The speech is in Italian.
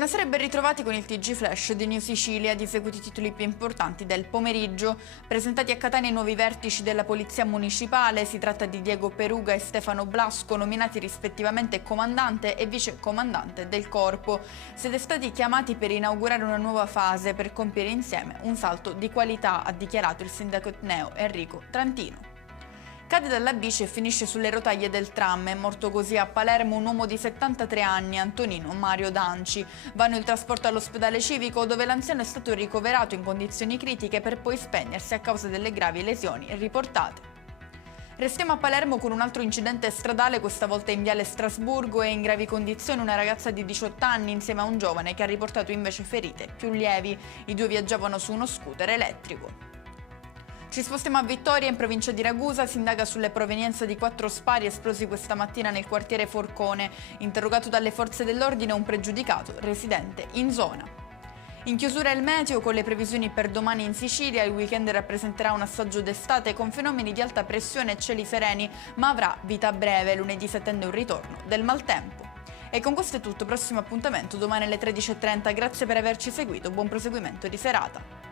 Buonasera e ben ritrovati con il TG Flash di New Sicilia, di seguiti i titoli più importanti del pomeriggio. Presentati a Catania i nuovi vertici della Polizia Municipale, si tratta di Diego Peruga e Stefano Blasco, nominati rispettivamente comandante e vicecomandante del Corpo. Siete stati chiamati per inaugurare una nuova fase, per compiere insieme un salto di qualità, ha dichiarato il sindaco etneo Enrico Trantino. Cade dalla bici e finisce sulle rotaie del tram. È morto così a Palermo un uomo di 73 anni, Antonino Mario Danci. Vanno il trasporto all'ospedale civico, dove l'anziano è stato ricoverato in condizioni critiche per poi spegnersi a causa delle gravi lesioni riportate. Restiamo a Palermo con un altro incidente stradale, questa volta in viale Strasburgo. È in gravi condizioni una ragazza di 18 anni insieme a un giovane che ha riportato invece ferite più lievi. I due viaggiavano su uno scooter elettrico. Ci spostiamo a Vittoria, in provincia di Ragusa. Si indaga sulle provenienze di 4 spari esplosi questa mattina nel quartiere Forcone. Interrogato dalle forze dell'ordine un pregiudicato residente in zona. In chiusura il meteo, con le previsioni per domani in Sicilia. Il weekend rappresenterà un assaggio d'estate con fenomeni di alta pressione e cieli sereni, ma avrà vita breve. Lunedì si attende un ritorno del maltempo. E con questo è tutto, prossimo appuntamento domani alle 13:30. Grazie per averci seguito, buon proseguimento di serata.